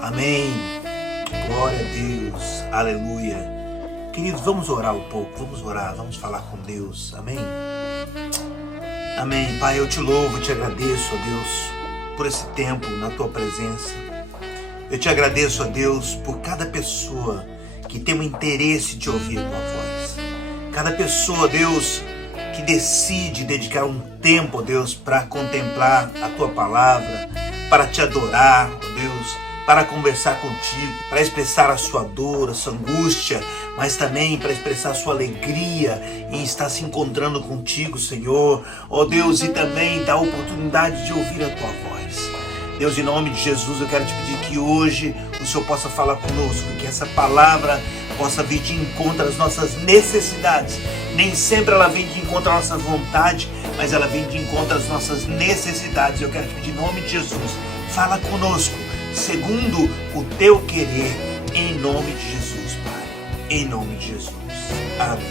Amém. Glória a Deus. Aleluia. Queridos, vamos orar um pouco. Vamos orar, vamos falar com Deus. Amém. Amém. Pai, eu te louvo, te agradeço, ó Deus, por esse tempo na tua presença. Eu te agradeço, ó Deus, por cada pessoa que tem o interesse de ouvir a tua voz. Cada pessoa, Deus, que decide dedicar um tempo, ó Deus, para contemplar a tua palavra, para te adorar, ó Deus, para conversar contigo, para expressar a sua dor, a sua angústia, mas também para expressar a sua alegria em estar se encontrando contigo, Senhor. Ó Deus, e também dar a oportunidade de ouvir a tua voz. Deus, em nome de Jesus, eu quero te pedir que hoje o Senhor possa falar conosco, que essa palavra possa vir de encontro às nossas necessidades. Nem sempre ela vem de encontro à nossa vontade, mas ela vem de encontro às nossas necessidades. Eu quero te pedir, em nome de Jesus, fala conosco, segundo o teu querer, em nome de Jesus, Pai. Em nome de Jesus. Amém.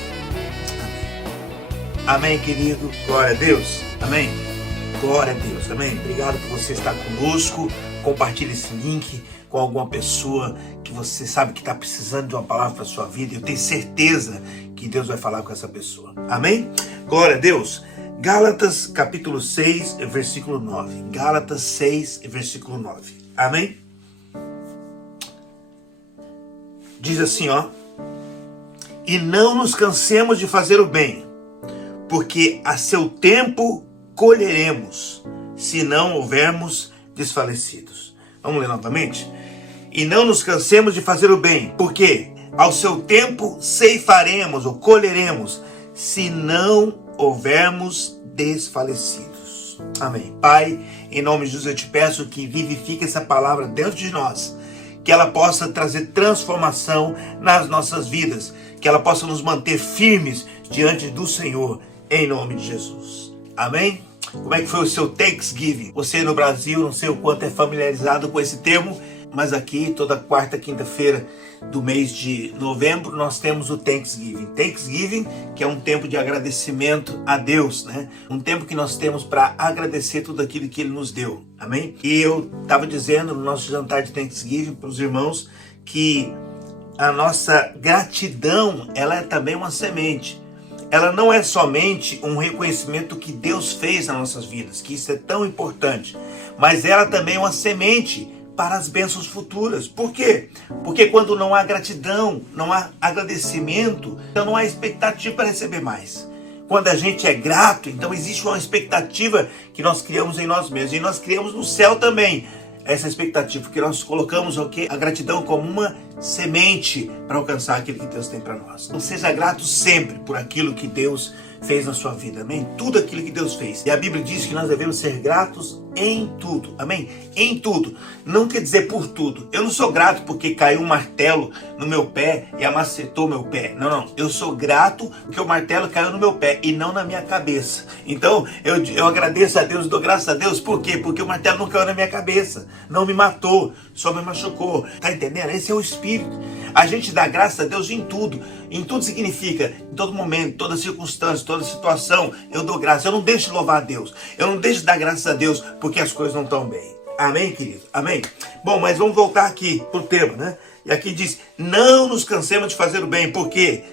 Amém. Amém, querido. Glória a Deus. Amém. Glória a Deus. Amém. Obrigado por você estar conosco. Compartilhe esse link com alguma pessoa que você sabe que está precisando de uma palavra para a sua vida. Eu tenho certeza que Deus vai falar com essa pessoa. Amém? Glória a Deus. Gálatas capítulo 6, versículo 9. Gálatas 6, versículo 9. Amém? Diz assim, ó. E não nos cansemos de fazer o bem, porque a seu tempo colheremos, se não houvermos desfalecidos. Vamos ler novamente? E não nos cansemos de fazer o bem, porque ao seu tempo ceifaremos ou colheremos, se não houvermos desfalecidos. Amém. Pai, em nome de Jesus eu te peço que vivifique essa palavra dentro de nós, que ela possa trazer transformação nas nossas vidas, que ela possa nos manter firmes diante do Senhor, em nome de Jesus. Amém? Como é que foi o seu Thanksgiving? Você no Brasil, não sei o quanto é familiarizado com esse termo, mas aqui toda quarta, quinta-feira do mês de novembro nós temos o Thanksgiving. Thanksgiving, que é um tempo de agradecimento a Deus, né? Um tempo que nós temos para agradecer tudo aquilo que Ele nos deu. Amém? E eu estava dizendo no nosso jantar de Thanksgiving para os irmãos que a nossa gratidão, ela é também uma semente. Ela não é somente um reconhecimento que Deus fez nas nossas vidas, que isso é tão importante, mas ela também é uma semente para as bênçãos futuras. Por quê? Porque quando não há gratidão, não há agradecimento, então não há expectativa para receber mais. Quando a gente é grato, então existe uma expectativa que nós criamos em nós mesmos, e nós criamos no céu também essa expectativa, porque nós colocamos a gratidão como uma semente para alcançar aquilo que Deus tem para nós. Então seja grato sempre por aquilo que Deus fez na sua vida, amém? Tudo aquilo que Deus fez. E a Bíblia diz que nós devemos ser gratos em tudo, amém? Em tudo. Não quer dizer por tudo. Eu não sou grato porque caiu um martelo no meu pé e amacetou meu pé. Não, não. Eu sou grato porque o martelo caiu no meu pé e não na minha cabeça. Então, eu agradeço a Deus, dou graças a Deus. Por quê? Porque o martelo não caiu na minha cabeça. Não me matou, só me machucou. Tá entendendo? Esse é o Espírito. A gente dá graças a Deus em tudo. Em tudo significa, em todo momento, em toda circunstância, toda situação, eu dou graças. Eu não deixo de louvar a Deus. Eu não deixo de dar graças a Deus porque as coisas não estão bem. Amém, querido? Amém? Bom, mas vamos voltar aqui pro tema, né? E aqui diz, não nos cansemos de fazer o bem, porque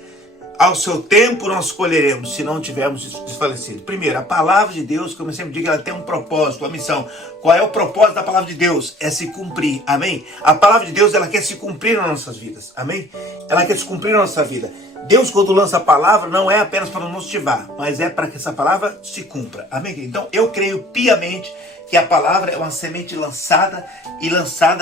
ao seu tempo nós colheremos, se não tivermos desfalecido. Primeiro, a palavra de Deus, como eu sempre digo, ela tem um propósito, uma missão. Qual é o propósito da palavra de Deus? É se cumprir, amém? A palavra de Deus, ela quer se cumprir nas nossas vidas, amém? Ela quer se cumprir na nossa vida. Deus, quando lança a palavra, não é apenas para nos motivar, mas é para que essa palavra se cumpra, amém? Então, eu creio piamente que a palavra é uma semente lançada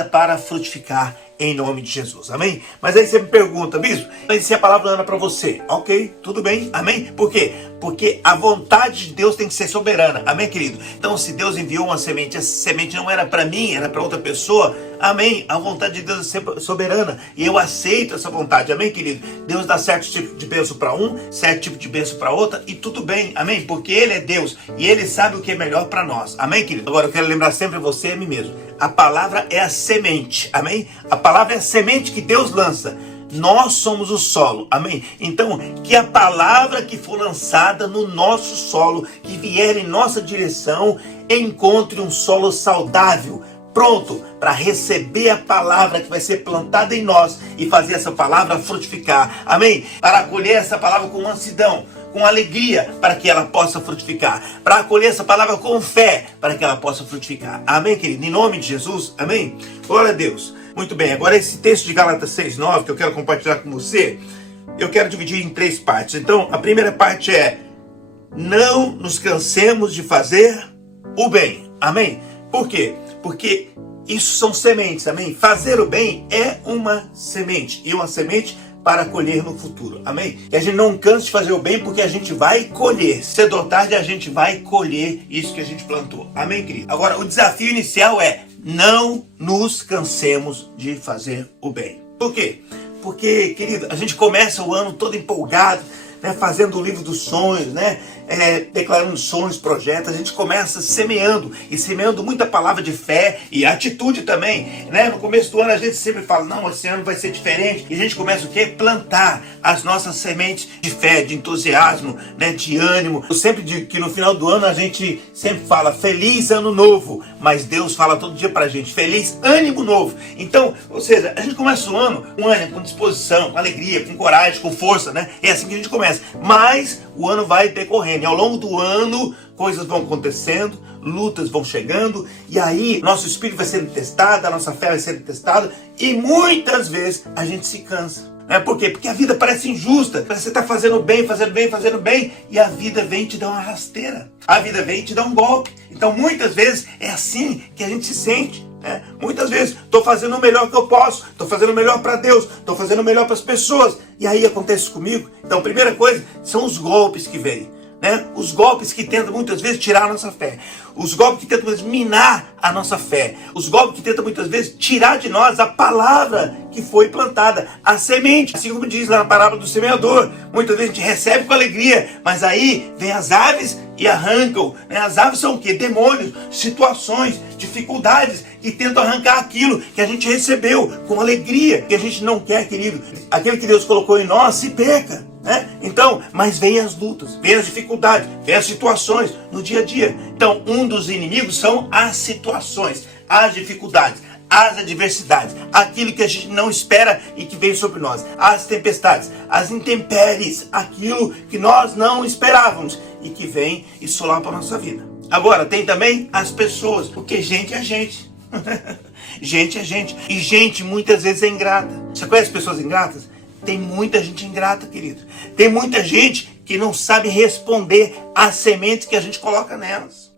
para frutificar em nome de Jesus, amém? Mas aí você me pergunta, bispo, mas se a palavra não era para você? Ok, tudo bem, amém? Por quê? Porque a vontade de Deus tem que ser soberana, amém, querido? Então, se Deus enviou uma semente, essa semente não era para mim, era para outra pessoa, amém? A vontade de Deus é sempre soberana e eu aceito essa vontade, amém, querido? Deus dá certo tipo de bênção para um, certo tipo de bênção para outra e tudo bem, amém? Porque Ele é Deus e Ele sabe o que é melhor para nós, amém, querido? Agora, eu quero lembrar sempre você e a mim mesmo, a palavra é a semente, amém? A palavra é a semente que Deus lança. Nós somos o solo, amém? Então, que a palavra que for lançada no nosso solo, que vier em nossa direção, encontre um solo saudável, pronto para receber a palavra que vai ser plantada em nós e fazer essa palavra frutificar. Amém? Para acolher essa palavra com mansidão, com alegria, para que ela possa frutificar. Para acolher essa palavra com fé, para que ela possa frutificar. Amém, querido? Em nome de Jesus, amém? Glória a Deus. Muito bem, agora esse texto de Gálatas 6:9 que eu quero compartilhar com você, eu quero dividir em 3 partes. Então, a primeira parte é: não nos cansemos de fazer o bem. Amém? Por quê? Porque isso são sementes, amém? Fazer o bem é uma semente, e uma semente para colher no futuro, amém? Que a gente não canse de fazer o bem, porque a gente vai colher. Cedo ou tarde a gente vai colher isso que a gente plantou, amém, querido? Agora, o desafio inicial é: não nos cansemos de fazer o bem. Por quê? Porque, querido, a gente começa o ano todo empolgado, né, fazendo o livro dos sonhos, né, declarando sonhos, projetos. A gente começa semeando, e semeando muita palavra de fé e atitude também, né? No começo do ano a gente sempre fala: não, esse ano vai ser diferente, e a gente começa o quê? Plantar as nossas sementes de fé, de entusiasmo, né, de ânimo. Eu sempre digo que no final do ano a gente sempre fala feliz ano novo, mas Deus fala todo dia pra gente feliz ânimo novo. Então, ou seja, a gente começa o ano com ânimo, com disposição, com alegria, com coragem, com força, né? É assim que a gente começa, mas o ano vai decorrendo, e ao longo do ano coisas vão acontecendo, lutas vão chegando, e aí nosso espírito vai sendo testado, a nossa fé vai sendo testada, e muitas vezes a gente se cansa. Por quê? Porque a vida parece injusta. Você está fazendo bem, e a vida vem te dar uma rasteira. A vida vem te dar um golpe. Então muitas vezes é assim que a gente se sente. Muitas vezes estou fazendo o melhor que eu posso, estou fazendo o melhor para Deus, estou fazendo o melhor para as pessoas, e aí acontece comigo. Então a primeira coisa são os golpes que vêm, né? Os golpes que tentam muitas vezes tirar a nossa fé, os golpes que tentam muitas vezes minar a nossa fé, os golpes que tentam muitas vezes tirar de nós a palavra que foi plantada, a semente. Assim como diz lá na parábola do semeador, muitas vezes a gente recebe com alegria, mas aí vem as aves e arrancam, né? As aves são o quê? Demônios, situações, dificuldades que tentam arrancar aquilo que a gente recebeu com alegria, que a gente não quer, querido. Aquele que Deus colocou em nós se perca, né? Então, mas vem as lutas, vem as dificuldades, vem as situações no dia a dia. Então, um dos inimigos são as situações, as dificuldades, as adversidades, aquilo que a gente não espera e que vem sobre nós, as tempestades, as intempéries, aquilo que nós não esperávamos e que vem e solapa a nossa vida. Agora, tem também as pessoas, porque gente é gente. Gente é gente. E gente muitas vezes é ingrata. Você conhece pessoas ingratas? Tem muita gente ingrata, querido. Tem muita gente que não sabe responder às sementes que a gente coloca nelas.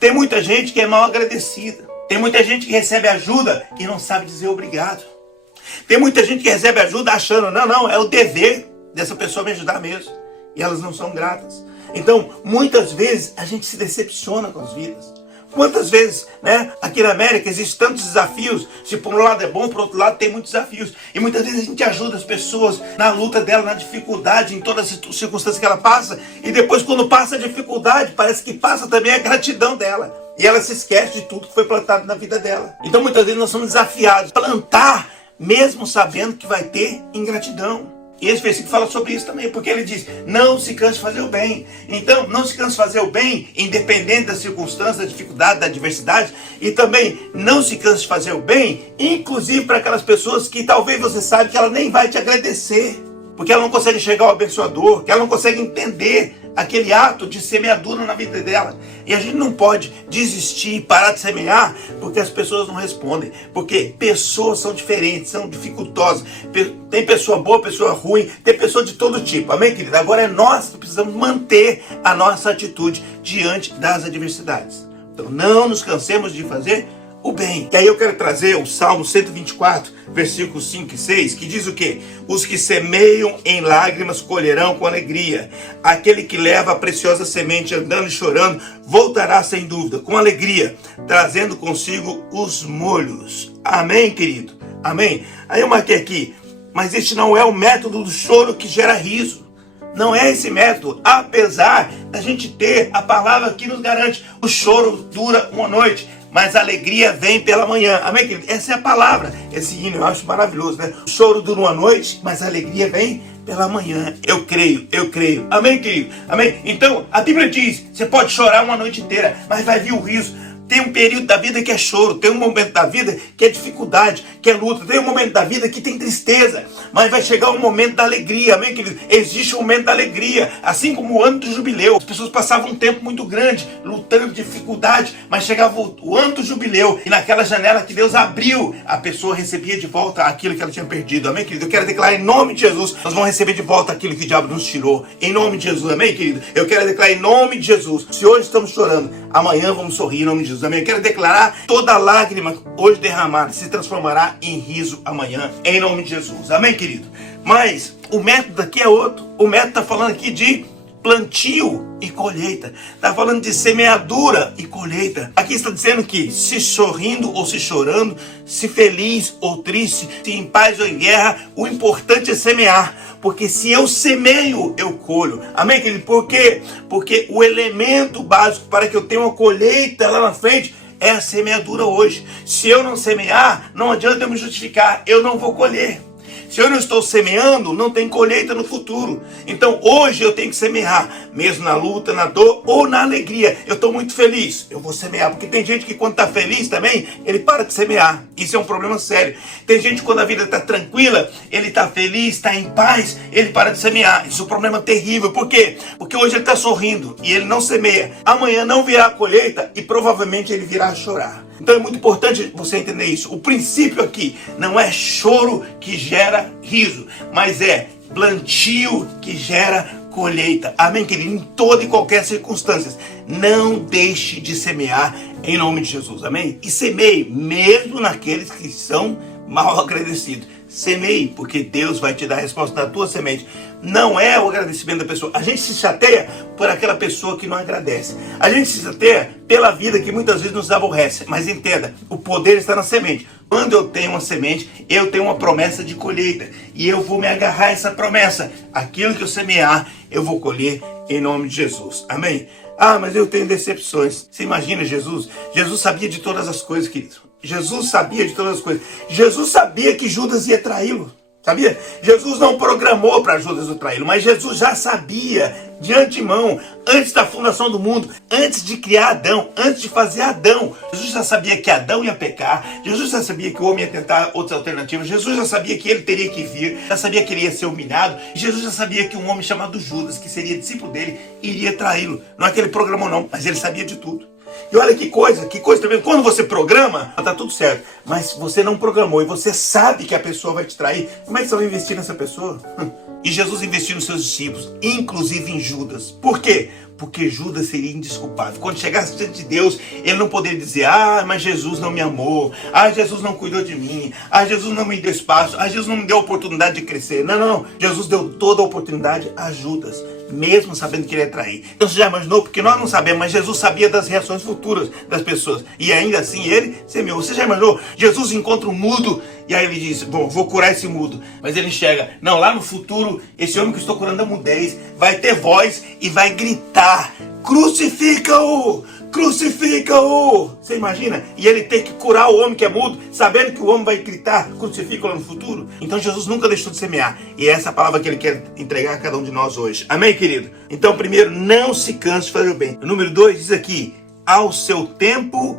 Tem muita gente que é mal agradecida. Tem muita gente que recebe ajuda e não sabe dizer obrigado. Tem muita gente que recebe ajuda achando, não, é o dever dessa pessoa me ajudar mesmo. E elas não são gratas. Então, muitas vezes a gente se decepciona com as vidas. Quantas vezes, né, aqui na América existem tantos desafios, se por um lado é bom, por outro lado tem muitos desafios. E muitas vezes a gente ajuda as pessoas na luta dela, na dificuldade, em todas as circunstâncias que ela passa. E depois, quando passa a dificuldade, parece que passa também a gratidão dela. E ela se esquece de tudo que foi plantado na vida dela. Então muitas vezes nós somos desafiados a plantar, mesmo sabendo que vai ter ingratidão. E esse versículo fala sobre isso também, porque ele diz: não se canse de fazer o bem. Então, não se canse de fazer o bem, independente das circunstâncias, da dificuldade, da adversidade. E também, não se canse de fazer o bem, inclusive para aquelas pessoas que talvez você saiba que ela nem vai te agradecer, porque ela não consegue chegar ao abençoador, que ela não consegue entender aquele ato de semeadura na vida dela. E a gente não pode desistir e parar de semear porque as pessoas não respondem, porque pessoas são diferentes, são dificultosas. Tem pessoa boa, pessoa ruim, tem pessoa de todo tipo, amém, querida? Agora é nós que precisamos manter a nossa atitude diante das adversidades. Então não nos cansemos de fazer o bem. E aí eu quero trazer o Salmo 124, versículos 5 e 6, que diz o quê? Os que semeiam em lágrimas colherão com alegria. Aquele que leva a preciosa semente andando e chorando, voltará sem dúvida, com alegria, trazendo consigo os molhos. Amém, querido? Amém? Aí eu marquei aqui: mas este não é o método do choro que gera riso. Não é esse método, apesar da gente ter a palavra que nos garante: o choro dura uma noite, mas a alegria vem pela manhã. Amém, querido? Essa é a palavra. Esse hino eu acho maravilhoso, né? O choro dura uma noite, mas a alegria vem pela manhã. Eu creio. Amém, querido? Amém? Então, a Bíblia diz: você pode chorar uma noite inteira, mas vai vir o riso. Tem um período da vida que é choro, tem um momento da vida que é dificuldade, que é luta, tem um momento da vida que tem tristeza, mas vai chegar um momento da alegria, amém, querido? Existe um momento da alegria, assim como o ano do jubileu. As pessoas passavam um tempo muito grande, lutando, dificuldade, mas chegava o ano do jubileu, e naquela janela que Deus abriu, a pessoa recebia de volta aquilo que ela tinha perdido, amém, querido? Eu quero declarar em nome de Jesus, nós vamos receber de volta aquilo que o diabo nos tirou, em nome de Jesus, amém, querido? Eu quero declarar em nome de Jesus, se hoje estamos chorando, amanhã vamos sorrir em nome de Jesus, amém? Eu quero declarar, toda lágrima hoje derramada se transformará em riso amanhã, em nome de Jesus, amém, querido? Mas o método aqui é outro, o método está falando aqui de plantio e colheita, está falando de semeadura e colheita. Aqui está dizendo que se sorrindo ou se chorando, se feliz ou triste, se em paz ou em guerra, o importante é semear, porque se eu semeio, eu colho, amém, querido? Por quê? Porque o elemento básico para que eu tenha uma colheita lá na frente é a semeadura hoje. Se eu não semear, não adianta eu me justificar, eu não vou colher. Se eu não estou semeando, não tem colheita no futuro. Então hoje eu tenho que semear, mesmo na luta, na dor ou na alegria. Eu estou muito feliz, eu vou semear, porque tem gente que quando está feliz também, ele para de semear. Isso é um problema sério. Tem gente que quando a vida está tranquila, ele está feliz, está em paz, ele para de semear. Isso é um problema terrível. Por quê? Porque hoje ele está sorrindo e ele não semeia. Amanhã não virá a colheita e provavelmente ele virá a chorar. Então é muito importante você entender isso. O princípio aqui não é choro que gera riso, mas é plantio que gera colheita. Amém, querido? Em toda e qualquer circunstância, não deixe de semear em nome de Jesus. Amém? E semeie mesmo naqueles que são mal agradecidos. Semeie, porque Deus vai te dar a resposta da tua semente. Não é o agradecimento da pessoa. A gente se chateia por aquela pessoa que não agradece. A gente se chateia pela vida que muitas vezes nos aborrece. Mas entenda, o poder está na semente. Quando eu tenho uma semente, eu tenho uma promessa de colheita. E eu vou me agarrar a essa promessa. Aquilo que eu semear, eu vou colher em nome de Jesus. Amém? Ah, mas eu tenho decepções. Você imagina Jesus? Jesus sabia de todas as coisas, querido. Jesus sabia de todas as coisas. Jesus sabia que Judas ia traí-lo. Sabia? Jesus não programou para Judas o traí-lo, mas Jesus já sabia de antemão, antes da fundação do mundo, antes de criar Adão, antes de fazer Adão. Jesus já sabia que Adão ia pecar, Jesus já sabia que o homem ia tentar outras alternativas, Jesus já sabia que ele teria que vir, já sabia que ele ia ser humilhado, Jesus já sabia que um homem chamado Judas, que seria discípulo dele, iria traí-lo. Não é que ele programou não, mas ele sabia de tudo. E olha que coisa também. Quando você programa, tá tudo certo. Mas você não programou e você sabe que a pessoa vai te trair. Como é que você vai investir nessa pessoa? E Jesus investiu nos seus discípulos, inclusive em Judas. Por quê? Porque Judas seria indesculpável. Quando chegasse diante de Deus, ele não poderia dizer: ah, mas Jesus não me amou. Ah, Jesus não cuidou de mim. Ah, Jesus não me deu espaço. Ah, Jesus não me deu a oportunidade de crescer. Não. Jesus deu toda a oportunidade a Judas, mesmo sabendo que ele ia trair. Então você já imaginou? Porque nós não sabemos, mas Jesus sabia das reações futuras das pessoas. E ainda assim ele semeou. Você já imaginou? Jesus encontra um mudo e aí ele diz: bom, vou curar esse mudo. Mas ele enxerga: não, lá no futuro, esse homem que estou curando a mudez vai ter voz e vai gritar: crucifica-o! Crucifica-o! Você imagina? E ele tem que curar o homem que é mudo, sabendo que o homem vai gritar crucifica-o lá no futuro. Então Jesus nunca deixou de semear. E é essa palavra que ele quer entregar a cada um de nós hoje. Amém, querido? Então, primeiro, não se canse de fazer o bem. O número 2 diz aqui: ao seu tempo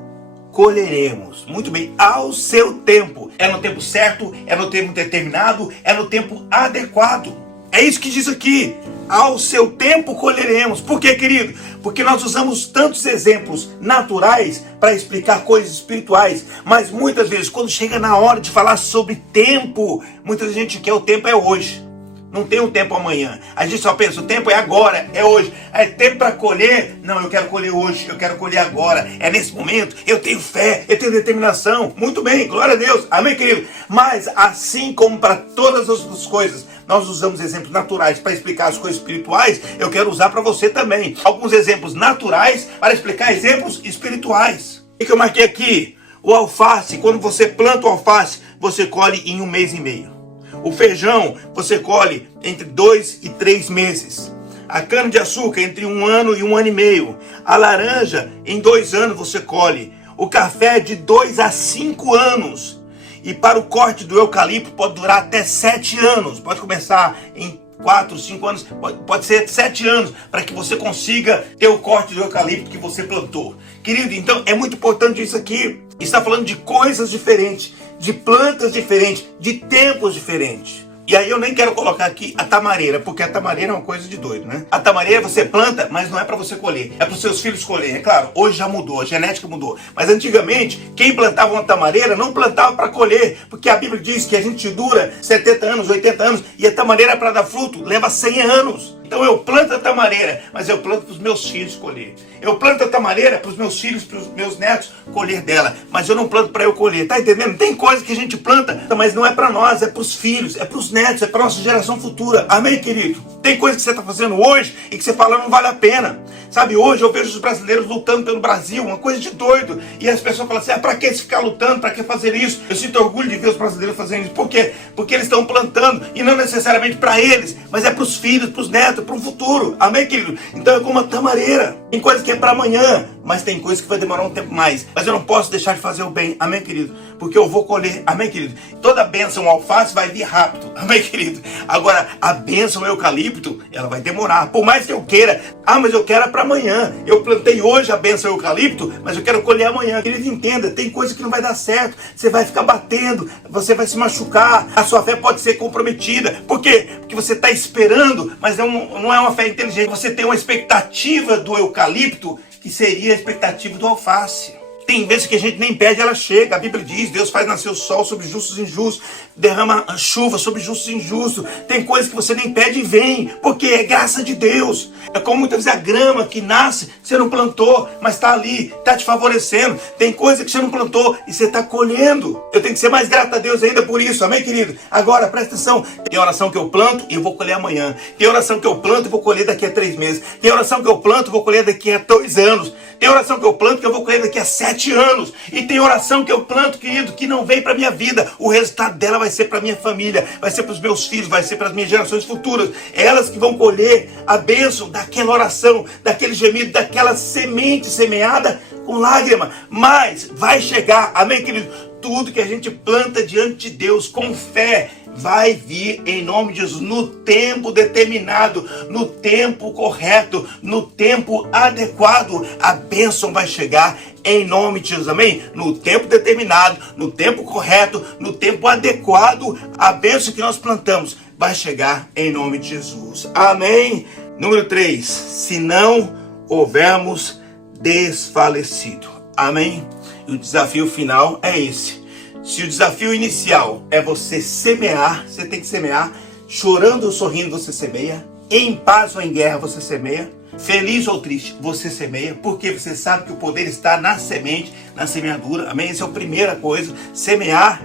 colheremos. Muito bem, ao seu tempo. É no tempo certo, é no tempo determinado, é no tempo adequado. É isso que diz aqui: ao seu tempo colheremos. Por quê, querido? Porque nós usamos tantos exemplos naturais para explicar coisas espirituais, mas muitas vezes, quando chega na hora de falar sobre tempo, muita gente quer o tempo é hoje. Não tem um tempo amanhã. A gente só pensa: o tempo é agora, é hoje. É tempo para colher? Não, eu quero colher hoje, eu quero colher agora. É nesse momento, eu tenho fé, eu tenho determinação. Muito bem, glória a Deus. Amém, querido? Mas assim como para todas as outras coisas, nós usamos exemplos naturais para explicar as coisas espirituais, eu quero usar para você também alguns exemplos naturais para explicar exemplos espirituais. O que eu marquei aqui? O alface, quando você planta o alface, você colhe em 1 mês e meio. O feijão você colhe entre 2 e 3 meses. A cana-de-açúcar entre 1 ano e 1 ano e meio. A laranja em 2 anos você colhe. O café de 2 a 5 anos. E para o corte do eucalipto pode durar até 7 anos. Pode começar em 4, 5 anos, pode ser 7 anos, para que você consiga ter o corte do eucalipto que você plantou. Querido, então é muito importante isso aqui. Está falando de coisas diferentes, de plantas diferentes, de tempos diferentes. E aí eu nem quero colocar aqui a tamareira, porque a tamareira é uma coisa de doido, né? A tamareira você planta, mas não é para você colher, é para os seus filhos colher. É claro, hoje já mudou, a genética mudou. Mas antigamente, quem plantava uma tamareira não plantava para colher, porque a Bíblia diz que a gente dura 70 anos, 80 anos, e a tamareira para dar fruto leva 100 anos. Então eu planto a tamareira, mas eu planto para os meus filhos colher. Eu planto a tamareira para os meus filhos, para os meus netos colher dela, mas eu não planto para eu colher, tá entendendo? Tem coisa que a gente planta, mas não é para nós, é para os filhos, é para os netos, é para nossa geração futura. Amém, querido? Tem coisa que você está fazendo hoje e que você fala não vale a pena. Sabe, hoje eu vejo os brasileiros lutando pelo Brasil, uma coisa de doido. E as pessoas falam assim, para que ficar lutando, para que fazer isso? Eu sinto orgulho de ver os brasileiros fazendo isso. Por quê? Porque eles estão plantando, e não necessariamente para eles, mas é para os filhos, para os netos, para o futuro. Amém, querido? Então é como uma tamareira. Tem coisa que é para amanhã, mas tem coisa que vai demorar um tempo mais. Mas eu não posso deixar de fazer o bem. Amém, querido? Porque eu vou colher. Amém, querido? Toda bênção alface vai vir rápido. Amém, querido? Agora, a bênção eucalipto, ela vai demorar. Por mais que eu queira, mas eu quero para amanhã. Eu plantei hoje a bênção eucalipto, mas eu quero colher amanhã. Querido, entenda, tem coisa que não vai dar certo. Você vai ficar batendo, você vai se machucar, a sua fé pode ser comprometida. Por quê? Porque você está esperando, mas não é uma fé inteligente. Você tem uma expectativa do eucalipto, que seria a expectativa do alface. Tem vezes que a gente nem pede, ela chega. A Bíblia diz, Deus faz nascer o sol sobre justos e injustos, derrama a chuva sobre justos e injustos. Tem coisas que você nem pede e vem, porque é graça de Deus. É como muitas vezes a grama que nasce, você não plantou, mas está ali, está te favorecendo. Tem coisa que você não plantou e você está colhendo. Eu tenho que ser mais grato a Deus ainda por isso, amém, querido? Agora, presta atenção. Tem oração que eu planto e eu vou colher amanhã. Tem oração que eu planto e vou colher daqui a 3 meses. Tem oração que eu planto e vou colher daqui a 2 anos. Tem oração que eu planto que eu vou colher daqui a 7 anos. E tem oração que eu planto, querido, que não vem para minha vida. O resultado dela vai ser para minha família, vai ser para os meus filhos, vai ser para as minhas gerações futuras. Elas que vão colher a bênção daquela oração, daquele gemido, daquela semente semeada com lágrima. Mas vai chegar, amém, querido? Tudo que a gente planta diante de Deus com fé vai vir em nome de Jesus, no tempo determinado, no tempo correto, no tempo adequado. A bênção vai chegar em nome de Jesus, amém? No tempo determinado, no tempo correto, no tempo adequado, a bênção que nós plantamos vai chegar em nome de Jesus, amém? Número 3, se não houvermos desfalecido, amém? E o desafio final é esse. Se o desafio inicial é você semear, você tem que semear, chorando ou sorrindo você semeia, em paz ou em guerra você semeia, feliz ou triste você semeia, porque você sabe que o poder está na semente, na semeadura, amém? Essa é a primeira coisa, semear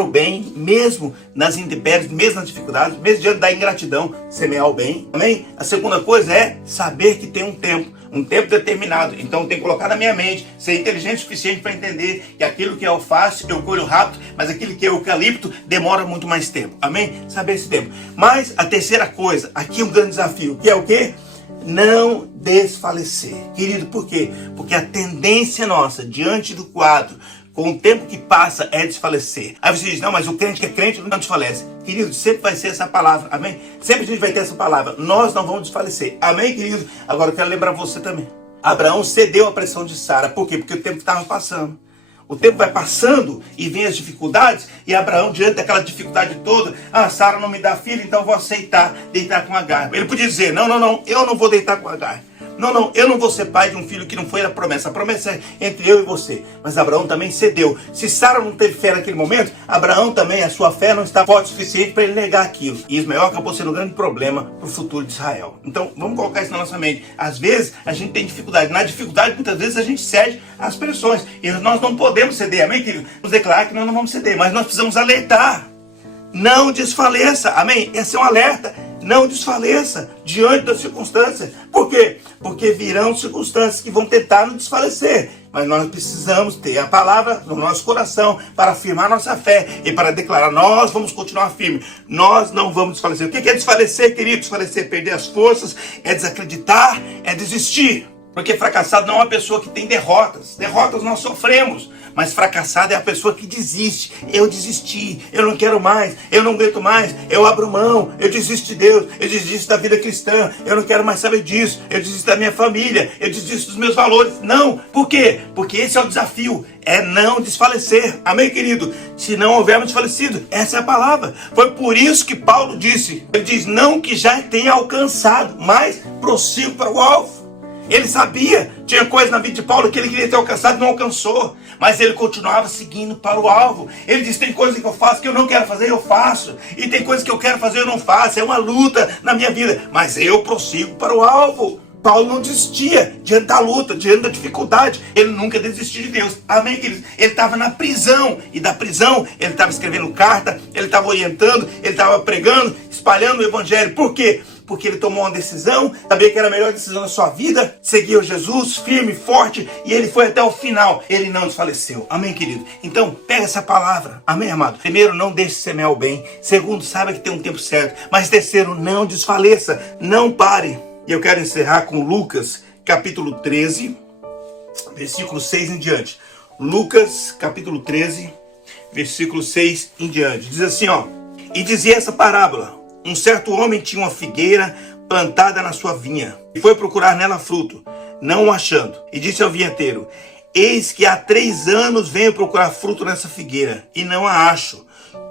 o bem, mesmo nas intempéries, mesmo nas dificuldades, mesmo diante da ingratidão, semear o bem, amém? A segunda coisa é saber que tem um tempo determinado. Então tem que colocar na minha mente, ser inteligente o suficiente para entender que aquilo que é alface eu colho rápido, mas aquilo que é eucalipto demora muito mais tempo, amém? Saber esse tempo. Mas a terceira coisa, aqui um grande desafio, que é o quê? Não desfalecer. Querido, por quê? Porque a tendência nossa, diante do quadro, com o tempo que passa, é desfalecer. Aí você diz, não, mas o crente que é crente não desfalece. Querido, sempre vai ser essa palavra, amém? Sempre a gente vai ter essa palavra. Nós não vamos desfalecer, amém, querido? Agora eu quero lembrar você também. Abraão cedeu à pressão de Sara. Por quê? Porque o tempo estava passando. O tempo vai passando e vem as dificuldades. E Abraão, diante daquela dificuldade toda, Sara não me dá filho, então eu vou aceitar deitar com Agar. Ele podia dizer, não, eu não vou deitar com Agar. Não, eu não vou ser pai de um filho que não foi a promessa. A promessa é entre eu e você. Mas Abraão também cedeu. Se Sara não teve fé naquele momento, Abraão também, a sua fé não está forte o suficiente para ele negar aquilo. E Ismael acabou sendo um grande problema para o futuro de Israel. Então, vamos colocar isso na nossa mente. Às vezes, a gente tem dificuldade. Na dificuldade, muitas vezes, a gente cede às pressões. E nós não podemos ceder, amém, querido? Vamos declarar que nós não vamos ceder, mas nós precisamos alertar. Não desfaleça, amém? Esse é um alerta. Não desfaleça diante das circunstâncias. Por quê? Porque virão circunstâncias que vão tentar nos desfalecer. Mas nós precisamos ter a palavra no nosso coração para afirmar nossa fé e para declarar, nós vamos continuar firmes. Nós não vamos desfalecer. O que é desfalecer, querido? Desfalecer é perder as forças, é desacreditar, é desistir. Porque fracassado não é uma pessoa que tem derrotas. Derrotas nós sofremos. Mas fracassado é a pessoa que desiste. Eu desisti, eu não quero mais, eu não aguento mais, eu abro mão, eu desisto de Deus, eu desisto da vida cristã, eu não quero mais saber disso, eu desisto da minha família, eu desisto dos meus valores. Não, por quê? Porque esse é o desafio, é não desfalecer. Amém, querido? Se não houvermos desfalecido, essa é a palavra. Foi por isso que Paulo disse, ele diz, não que já tenha alcançado, mas prossigo para o alvo. Ele sabia, tinha coisa na vida de Paulo que ele queria ter alcançado e não alcançou, mas ele continuava seguindo para o alvo. Ele diz, tem coisas que eu faço que eu não quero fazer, eu faço, e tem coisas que eu quero fazer, eu não faço. É uma luta na minha vida, mas eu prossigo para o alvo. Paulo não desistia diante da luta, diante da dificuldade. Ele nunca desistiu de Deus. Amém, queridos? Ele estava na prisão. E da prisão, ele estava escrevendo carta, ele estava orientando, ele estava pregando, espalhando o evangelho. Por quê? Porque ele tomou uma decisão, sabia que era a melhor decisão da sua vida, seguiu Jesus, firme, forte, e ele foi até o final. Ele não desfaleceu. Amém, querido? Então, pega essa palavra. Amém, amado? Primeiro, não deixe semear o bem. Segundo, saiba que tem um tempo certo. Mas terceiro, não desfaleça. Não pare. E eu quero encerrar com Lucas, capítulo 13, versículo 6 em diante. Lucas, capítulo 13, versículo 6 em diante. Diz assim, ó. E dizia essa parábola. Um certo homem tinha uma figueira plantada na sua vinha. E foi procurar nela fruto, não o achando. E disse ao vinheteiro, eis que há 3 anos venho procurar fruto nessa figueira, e não a acho.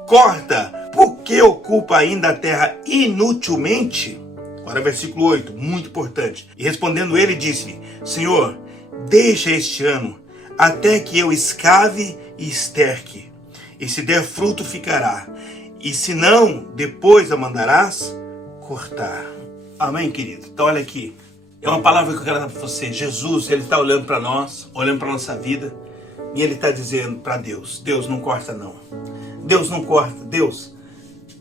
Corta, por que ocupa ainda a terra inutilmente? Agora versículo 8, muito importante. E respondendo ele, disse-lhe, Senhor, deixa este ano, até que eu escave e esterque. E se der fruto, ficará. E se não, depois a mandarás cortar. Amém, querido? Então olha aqui. É uma palavra que eu quero dar para você. Jesus, ele está olhando para nós, olhando para a nossa vida. E ele está dizendo para Deus, Deus não corta não. Deus não corta. Deus,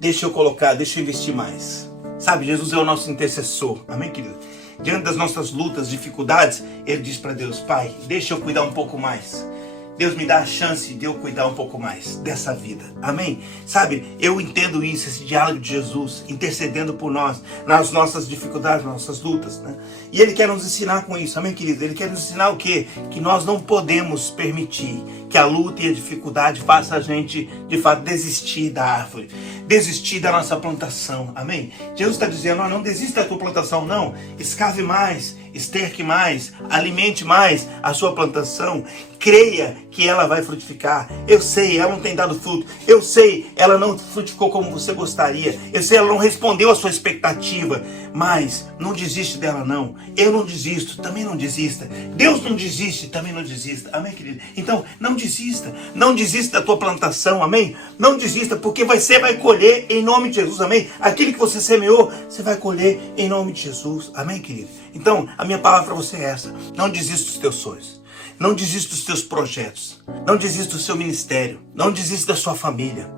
deixa eu colocar, deixa eu investir mais. Sabe, Jesus é o nosso intercessor. Amém, querido? Diante das nossas lutas, dificuldades, ele diz para Deus, Pai, deixa eu cuidar um pouco mais. Deus me dá a chance de eu cuidar um pouco mais dessa vida. Amém? Sabe, eu entendo isso, esse diálogo de Jesus, intercedendo por nós, nas nossas dificuldades, nas nossas lutas, né? E ele quer nos ensinar com isso, amém, querido? Ele quer nos ensinar o quê? Que nós não podemos permitir que a luta e a dificuldade faça a gente, de fato, desistir da árvore, desistir da nossa plantação, amém? Jesus está dizendo, não desista da tua plantação, não. Escave mais, esterque mais, alimente mais a sua plantação. Creia que ela vai frutificar. Eu sei, ela não tem dado fruto. Eu sei, ela não frutificou como você gostaria. Eu sei, ela não respondeu à sua expectativa. Mas não desiste dela, não. Eu não desisto, também não desista. Deus não desiste, também não desista. Amém, querido? Então, não desista. Não desista da tua plantação, amém? Não desista, porque você vai colher em nome de Jesus, amém? Aquilo que você semeou, você vai colher em nome de Jesus. Amém, querido? Então, a minha palavra para você é essa. Não desista dos teus sonhos. Não desista dos teus projetos. Não desista do seu ministério. Não desista da sua família.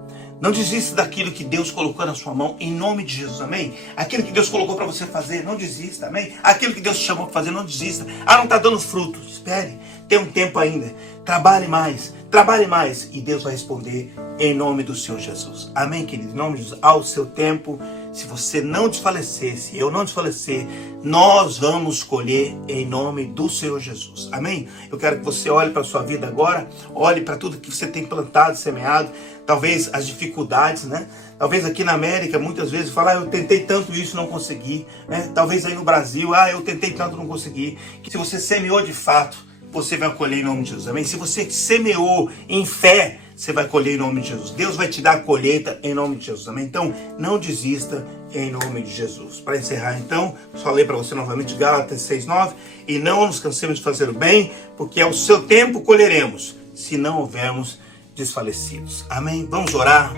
Não desista daquilo que Deus colocou na sua mão, em nome de Jesus, amém? Aquilo que Deus colocou para você fazer, não desista, amém? Aquilo que Deus te chamou para fazer, não desista. Ah, não está dando fruto, espere, tem um tempo ainda. Trabalhe mais e Deus vai responder em nome do Senhor Jesus. Amém, querido? Em nome de Jesus, ao seu tempo, se você não desfalecer, se eu não desfalecer, nós vamos colher em nome do Senhor Jesus. Amém? Eu quero que você olhe para a sua vida agora, olhe para tudo que você tem plantado, semeado, talvez as dificuldades, né? Talvez aqui na América, muitas vezes, falar, eu tentei tanto isso, não consegui, né? Talvez aí no Brasil, eu tentei tanto, não consegui. Se você semeou de fato, você vai colher em nome de Jesus, amém? Se você semeou em fé, você vai colher em nome de Jesus. Deus vai te dar a colheita em nome de Jesus, amém? Então, não desista em nome de Jesus. Para encerrar, então, falei para você novamente, Gálatas 6:9, e não nos cansemos de fazer o bem, porque ao seu tempo colheremos, se não houvermos desfalecidos. Amém? Vamos orar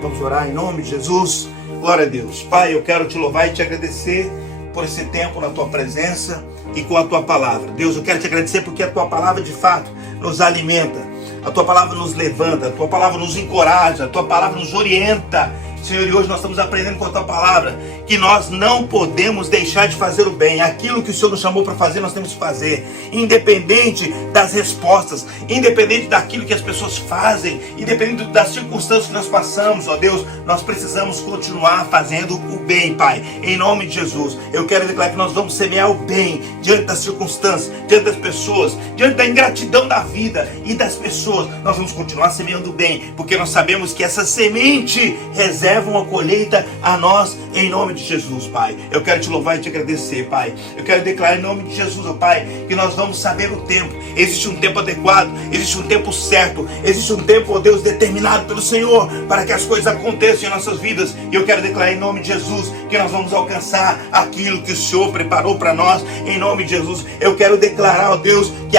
em nome de Jesus. Glória a Deus. Pai, eu quero te louvar e te agradecer por esse tempo na tua presença e com a tua palavra. Deus, eu quero te agradecer porque a tua palavra de fato nos alimenta, a tua palavra nos levanta, a tua palavra nos encoraja, a tua palavra nos orienta. Senhor, e hoje nós estamos aprendendo com a Tua palavra que nós não podemos deixar de fazer o bem. Aquilo que o Senhor nos chamou para fazer, nós temos que fazer, independente das respostas, independente daquilo que as pessoas fazem, independente das circunstâncias que nós passamos, ó Deus, nós precisamos continuar fazendo o bem, Pai, em nome de Jesus. Eu quero declarar que nós vamos semear o bem diante das circunstâncias, diante das pessoas, diante da ingratidão da vida e das pessoas. Nós vamos continuar semeando o bem, porque nós sabemos que essa semente reserva uma colheita a nós, em nome de Jesus, Pai. Eu quero te louvar e te agradecer, Pai. Eu quero declarar em nome de Jesus, ó Pai, que nós vamos saber o tempo. Existe um tempo adequado, existe um tempo certo, existe um tempo, ó Deus, determinado pelo Senhor para que as coisas aconteçam em nossas vidas. E eu quero declarar em nome de Jesus que nós vamos alcançar aquilo que o Senhor preparou para nós, em nome de Jesus. Eu quero declarar, ó Deus, que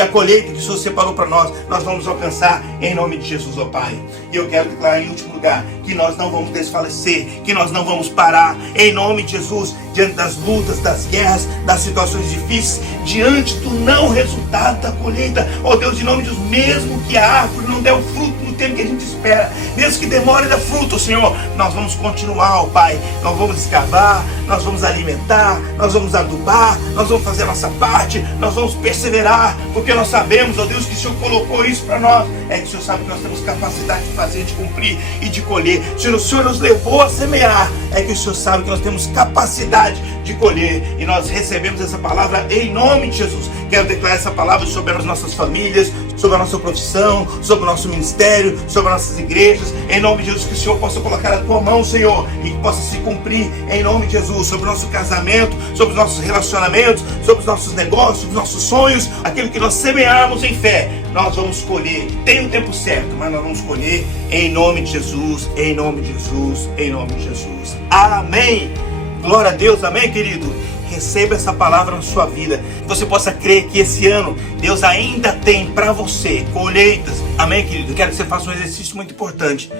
a colheita que o Senhor separou para nós vamos alcançar em nome de Jesus, ó Pai. E eu quero declarar em último lugar que nós não vamos desfalecer, que nós não vamos parar, em nome de Jesus, diante das lutas, das guerras, das situações difíceis, diante do não resultado da colheita, ó Deus, em nome de Jesus, mesmo que a árvore não dê o fruto no tempo que a gente espera, mesmo que demore a dar fruto, Senhor, nós vamos continuar, ó Pai, nós vamos escavar, nós vamos alimentar, nós vamos adubar, nós vamos fazer a nossa parte, nós vamos perseverar, porque nós sabemos, ó Deus, que o Senhor colocou isso para nós, é que o Senhor sabe que nós temos capacidade de fazer, de cumprir e de colher. Se o Senhor nos levou a semear, é que o Senhor sabe que nós temos capacidade de colher, e nós recebemos essa palavra em nome de Jesus. Quero declarar essa palavra sobre as nossas famílias, sobre a nossa profissão, sobre o nosso ministério, sobre as nossas igrejas, em nome de Jesus, que o Senhor possa colocar a Tua mão, Senhor, e que possa se cumprir em nome de Jesus, sobre o nosso casamento, sobre os nossos relacionamentos, sobre os nossos negócios, os nossos sonhos, aquilo que nós semearmos em fé, nós vamos colher. Tem o tempo certo, mas nós vamos colher em nome de Jesus, em nome de Jesus, em nome de Jesus. Amém. Glória a Deus, amém, querido? Receba essa palavra na sua vida, que você possa crer que esse ano Deus ainda tem para você colheitas, amém, querido? Eu quero que você faça um exercício muito importante.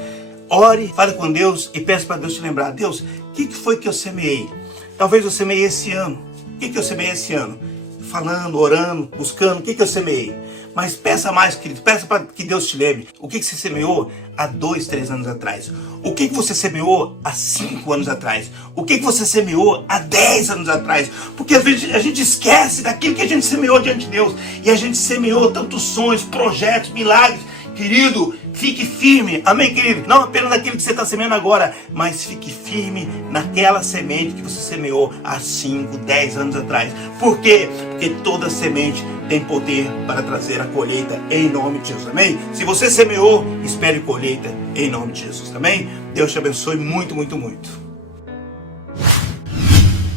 Ore, fale com Deus e peça para Deus te lembrar. Deus, o que foi que eu semeei? Talvez eu semeei esse ano. O que eu semeei esse ano? Falando, orando, buscando, o que eu semeei? Mas peça mais, querido, peça para que Deus te lembre. O que você semeou há 2, 3 anos atrás? O que você semeou há 5 anos atrás? O que você semeou há 10 anos atrás? Porque às vezes a gente esquece daquilo que a gente semeou diante de Deus. E a gente semeou tantos sonhos, projetos, milagres. Querido, fique firme, amém, querido? Não apenas naquilo que você está semeando agora, mas fique firme naquela semente que você semeou há 5, 10 anos atrás. Por quê? Porque toda semente tem poder para trazer a colheita em nome de Jesus, amém? Se você semeou, espere colheita em nome de Jesus, amém? Deus te abençoe muito, muito, muito.